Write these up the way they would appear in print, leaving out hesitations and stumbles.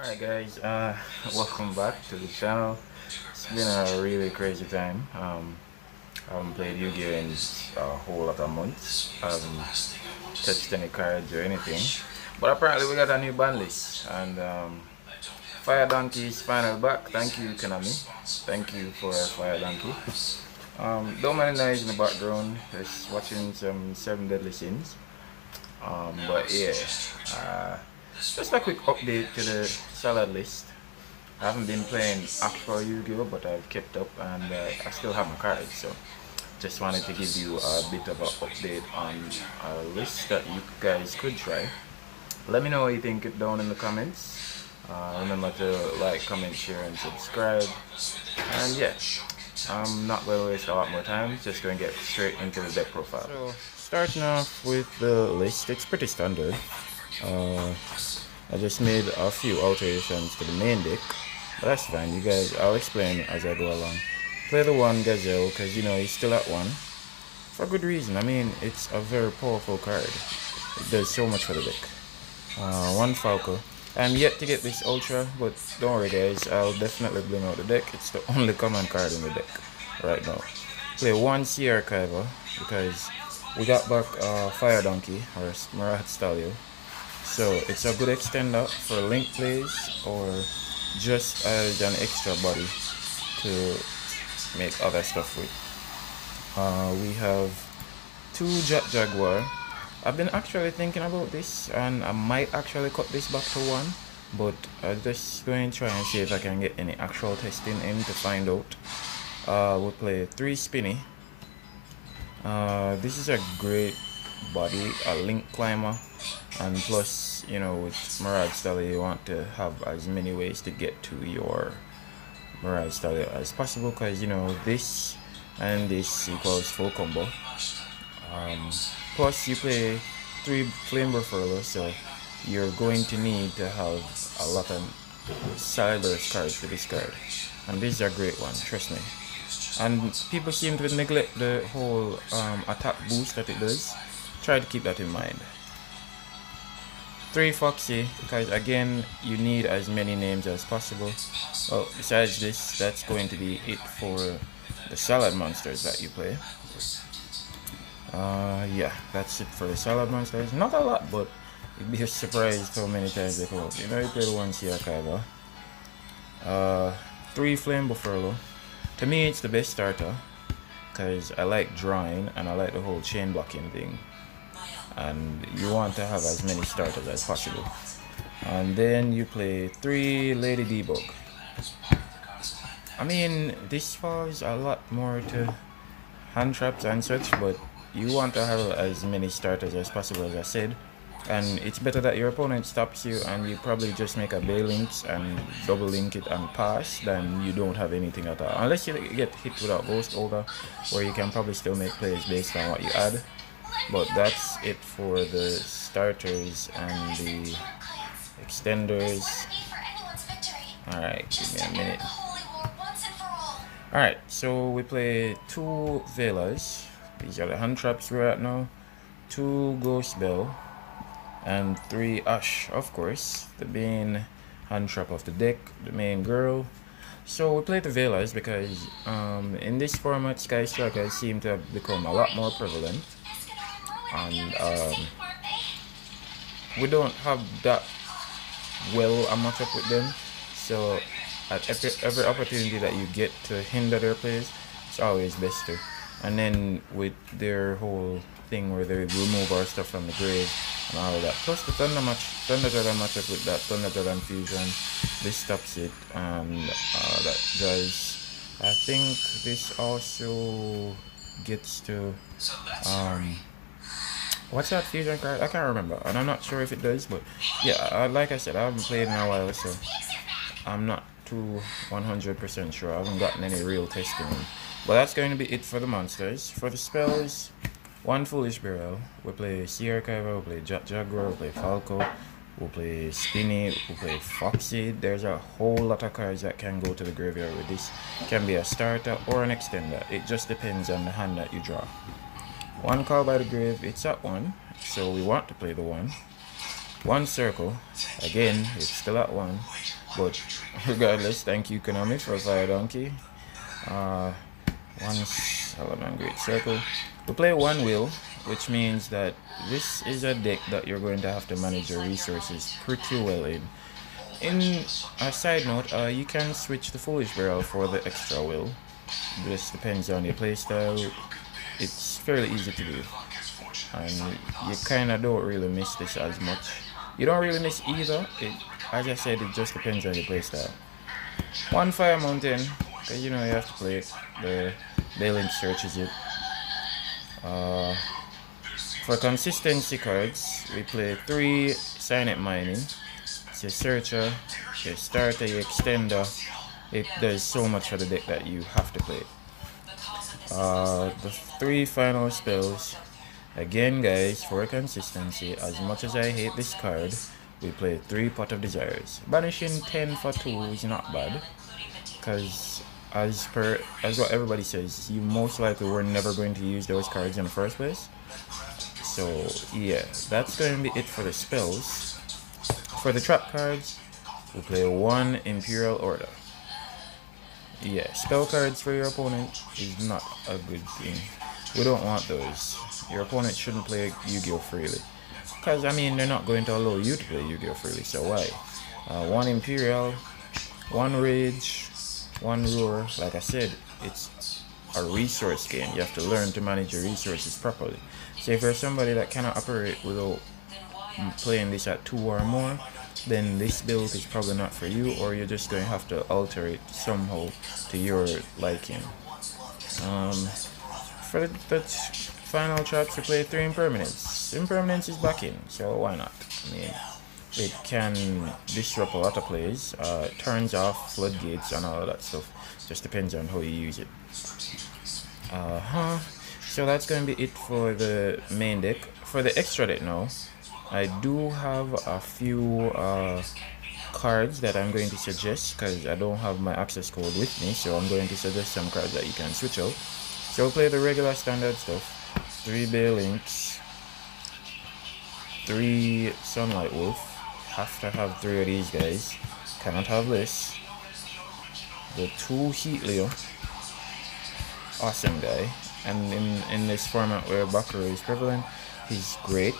Alright guys, welcome back to the channel. It's been a really crazy time. I haven't played Yu-Gi-Oh in a whole lot of months. I haven't touched any cards or anything. But apparently we got a new ban list, and Fire Donkey's final back. Thank you, Konami. Thank you for Fire Donkey. Don't mind the noise in the background. Just watching some Seven Deadly Sins. But yeah, uh, just a quick update to the salad list. I haven't been playing actual Yu-Gi-Oh, but I've kept up, and I still have my cards. So just wanted to give you a bit of an update on a list that you guys could try. Let me know what you think down in the comments. Remember to like, comment, share, and subscribe. And yeah, I'm not going to waste a lot more time. Just going to get straight into the deck profile. So starting off with the list, it's pretty standard. I just made a few alterations to the main deck, but that's fine. You guys, I'll explain as I go along. Play the one Gazelle because you know he's still at one for good reason. I mean, it's a very powerful card. It does so much for the deck. One Falco. I'm yet to get this Ultra, but don't worry guys, I'll definitely bring out the deck. It's the only common card in the deck right now. Play one Sea Archiver because we got back Fire Donkey or Smaragd Stallion. So it's a good extender for link plays or just as an extra body to make other stuff with. We have two Jet Jaguar. I've been actually thinking about this, and I might actually cut this back to one, but I'm just going to try and see if I can get any actual testing in to find out. We'll play 3 Spinny. This is a great body, a link climber, and plus, you know, with Mirage Stallion you want to have as many ways to get to your Mirage Stallion as possible, because you know this and this equals full combo. Plus you play 3 Flame Buffalo, so you're going to need to have a lot of Cyber's cards for this card, and this is a great one, trust me. And people seem to neglect the whole attack boost that it does. Try to keep that in mind. 3 Foxy, because again you need as many names as possible. Well, besides this, that's going to be it for the salad monsters that you play. Yeah, that's it for the salad monsters. Not a lot, but you'd be surprised how many times they come up. You know, you play the one Sea Archiver. 3 Flame Buffalo. To me, it's the best starter because I like drawing and I like the whole chain blocking thing. And you want to have as many starters as possible. And then you play 3 Lady Debug. I mean, this falls a lot more to hand traps and such, but you want to have as many starters as possible, as I said. And it's better that your opponent stops you and you probably just make a Bay Links and double link it and pass than you don't have anything at all. Unless you get hit without Ghost Ogre, where you can probably still make plays based on what you add. But that's it for the starters and the extenders. Alright, give me a minute. Alright, so we play 2 Velas. These are the hand traps we're at now. 2 Ghost Bell. And 3 Ash, of course. The main hand trap of the deck, the main girl. So we play the Velas because in this format, Sky Strikers seem to have become a lot more prevalent. And we don't have that well a matchup with them, so at every opportunity that you get to hinder their plays, it's always best to. And then with their whole thing where they remove our stuff from the grave and all of that, plus the Thunder Dragon matchup with that Thunder Dragon fusion, this stops it, and that does. I think this also gets to what's that fusion card? I can't remember, and I'm not sure if it does, but yeah, like I said, I haven't played in a while, so I'm not too 100% sure. I haven't gotten any real testing. But that's going to be it for the monsters. For the spells, 1 Foolish Burial. We'll play Sea Archiver, we'll play Jet Jaguar, we'll play Falco, we'll play Spinny, we'll play Foxy. There's a whole lot of cards that can go to the graveyard with this. It can be a starter or an extender. It just depends on the hand that you draw. 1 Call by the Grave, it's at 1, so we want to play the 1. One circle. Again, it's still at 1. But regardless, thank you Konami for Fire Donkey. One Salamangreat circle. We play one wheel, which means that this is a deck that you're going to have to manage your resources pretty well in. In a side note, you can switch the Foolish Barrel for the extra wheel. This depends on your playstyle. It's fairly easy to do, and you kind of don't really miss this as much. You don't really miss either. As I said, it just depends on your playstyle. One Fire Mountain, because you know you have to play it. The Banlist searches it. For consistency cards, we play 3 Signet Mining. It's your searcher, your starter, your extender. It does so much for the deck that you have to play it. The 3 final spells. Again, guys, for consistency, as much as I hate this card, we play 3 Pot of Desires. Banishing 10 for 2 is not bad, because as what everybody says, you most likely were never going to use those cards in the first place. So yeah, that's going to be it for the spells. For the trap cards, we play 1 Imperial Order. Yeah, spell cards for your opponent is not a good thing. We don't want those. Your opponent shouldn't play Yu-Gi-Oh! Freely, because I mean they're not going to allow you to play Yu-Gi-Oh! Freely, so why? 1 Imperial, 1 Rage, 1 Roar. Like I said, it's a resource game. You have to learn to manage your resources properly. So if you're somebody that cannot operate without playing this at 2 or more, then this build is probably not for you, or you're just going to have to alter it somehow to your liking. For the final traps, we play 3 Impermanence. Impermanence is back in, so why not? I mean, it can disrupt a lot of plays, turns off floodgates and all of that stuff. Just depends on how you use it. So that's going to be it for the main deck. For the extra deck now, I do have a few cards that I'm going to suggest, because I don't have my access code with me, so I'm going to suggest some cards that you can switch out. So we'll play the regular standard stuff. 3 Links, 3 Sunlight Wolf. Have to have 3 of these guys. Cannot have this. The 2 Heat Leo. Awesome guy. And in this format where Bakura is prevalent, he's great.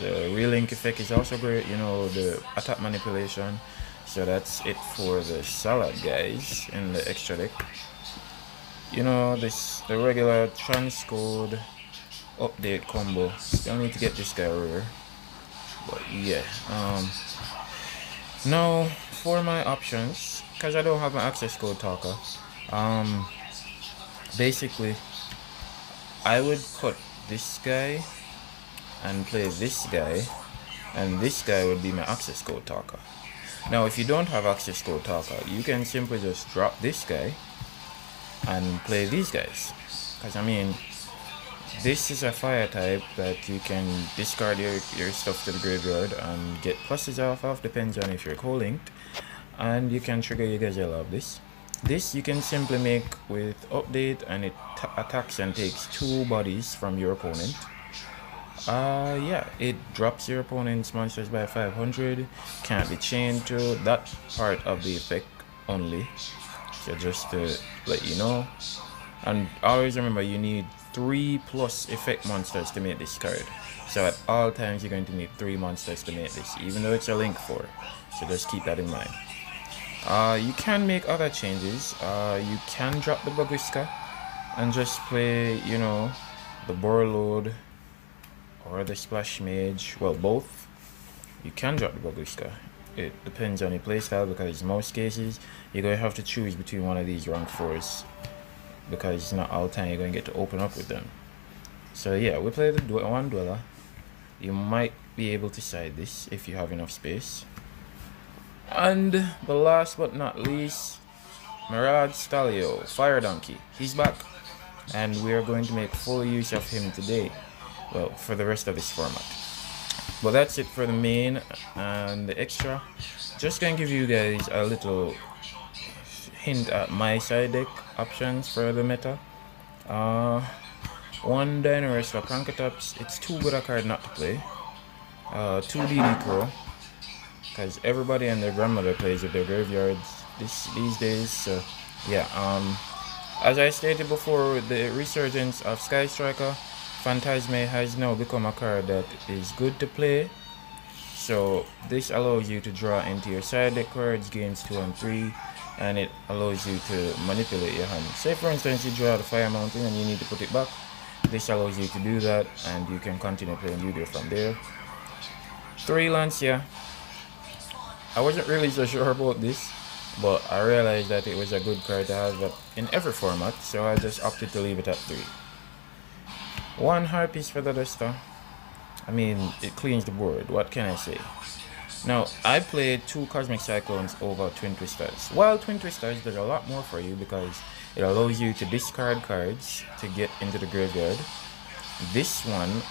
The Relink effect is also great, you know, the attack manipulation. So that's it for the salad guys in the extra deck. You know, the regular transcode update combo. Still need to get this guy rare. But yeah. Now for my options, because I don't have my access code talker. Basically I would put this guy and play this guy, and this guy would be my access code talker. Now if you don't have access code talker, you can simply just drop this guy and play these guys, because I mean this is a fire type that you can discard your stuff to the graveyard and get pluses off, depends on if you're co-linked, and you can trigger your Gazelle of this. This you can simply make with update, and it attacks and takes 2 bodies from your opponent. Yeah, it drops your opponent's monsters by 500. Can't be chained to that part of the effect only. So just to let you know. And always remember, you need 3 plus effect monsters to make this card. So at all times you're going to need 3 monsters to make this, even though it's a link 4. So just keep that in mind. You can make other changes. You can drop the Baguiska and just play, you know, the Borload or the Splash Mage. Well, both. You can drop the Baguiska. It depends on your playstyle, because in most cases you're going to have to choose between one of these rank 4s, because it's not all the time you're going to get to open up with them. So yeah, we play the 1 Dweller. You might be able to side this if you have enough space. And the last but not least, Mirage Stalio, Fire Donkey. He's back, and we are going to make full use of him today. Well, for the rest of this format. But that's it for the main and the extra. Just gonna give you guys a little hint at my side deck options for the meta. 1 Dino Wrestler Prankatops. It's too good a card not to play. 2DD Pro, because everybody and their grandmother plays with their graveyards these days. So yeah, as I stated before, with the resurgence of Sky Striker, Phantasme has now become a card that is good to play. So this allows you to draw into your side deck cards games 2 and 3, and it allows you to manipulate your hand. Say for instance you draw the Fire Mountain and you need to put it back. This allows you to do that, and you can continue playing Yu-Gi-Oh from there. 3 Lancia. I wasn't really so sure about this, but I realized that it was a good card to have in every format, so I just opted to leave it at 3. 1 Harpies for the Duster. I mean, it cleans the board, what can I say? Now, I played 2 Cosmic Cyclones over Twin Twisters. While Twin Twisters does a lot more for you because it allows you to discard cards to get into the graveyard, this one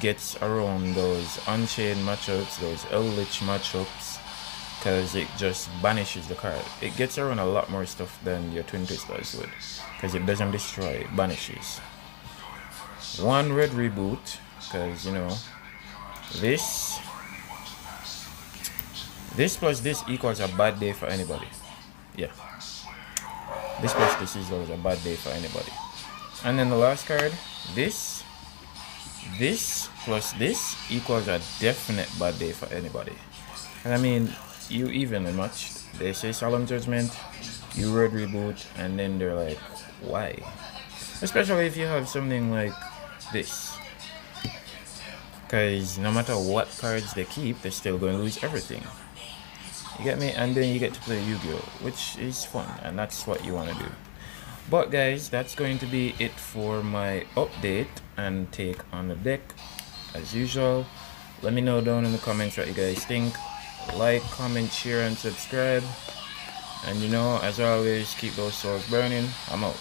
gets around those Unchained matchups, those Eldritch matchups, because it just banishes the card. It gets around a lot more stuff than your Twin Twisters would, because it doesn't destroy, it banishes. 1 Red Reboot, because, you know, this plus this equals a bad day for anybody. Yeah. This plus this is always a bad day for anybody. And then the last card, this plus this equals a definite bad day for anybody. And I mean, you even and matched. They say Solemn Judgment, you Red Reboot, and then they're like, why? Especially if you have something like this. Because no matter what cards they keep, they're still going to lose everything. You get me? And then you get to play Yu-Gi-Oh, which is fun, and that's what you want to do. But guys, that's going to be it for my update and take on the deck. As usual, let me know down in the comments what you guys think. Like, comment, share, and subscribe. And you know, as always, keep those souls burning. I'm out.